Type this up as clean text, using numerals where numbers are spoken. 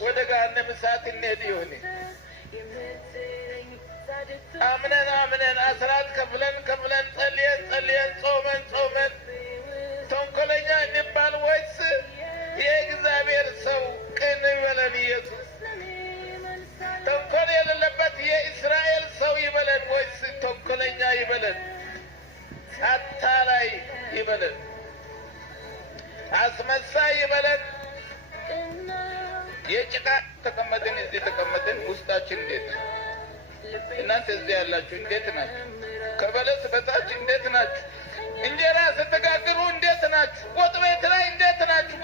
ወደ ገሃነመ እሳት እንሄድ ይሆን? አምነን አስራት ከፍለን ጸልየን ጾመን ተንኮለኛ እንባል ወይስ የእግዚአብሔር ሰው ቅን ይበለን ኢየሱስ? ተንኮል የሌለበት የእስራኤል ሰው ይበለን ወይስ ተንኮለኛ ይበለን? አታላይ ይበለን? አስመሳይ ይበለን? የጭቃ ተቀመጥን እዚህ ተቀመጥን ውስጣችን እንዴት ነው? እናንተ እዚህ ያላችሁ እንዴት ናችሁ? ከበለስ በታች እንዴት ናችሁ? እንጀራ ስትጋግሩ እንዴት ናችሁ? ወጥ ቤት ላይ እንዴት ናችሁ?